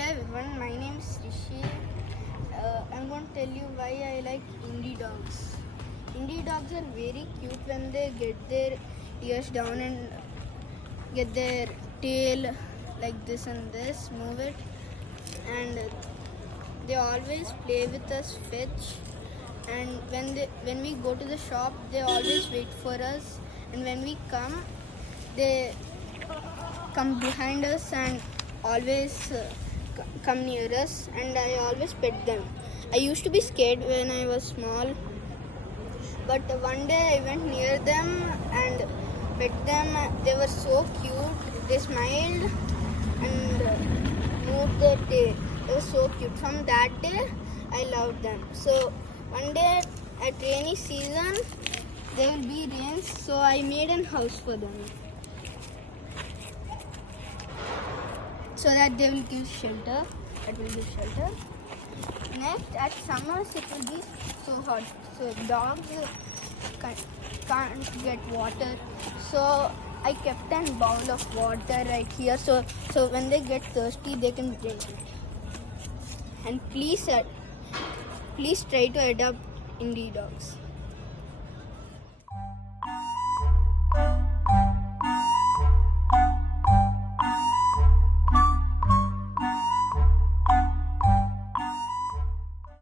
Hello everyone, my name is Rishi. I'm going to tell you why I like indie dogs. Indie dogs are very cute when they get their ears down and get their tail like this and this, move it, and they always play with us, fetch. And when we go to the shop, they always wait for us. And when we come, they come behind us and always come near us, and I always pet them. I used to be scared when I was small, but one day I went near them and pet them. They were so cute. They smiled and moved their tail. They were so cute. From that day, I loved them. So one day at rainy season, there will be rains, so I made a house for them, so that they will give shelter. It will give shelter. Next, at summers it will be so hot, so dogs can't get water. So I kept a bowl of water right here, so when they get thirsty, they can drink it. And please try to adopt indie dogs.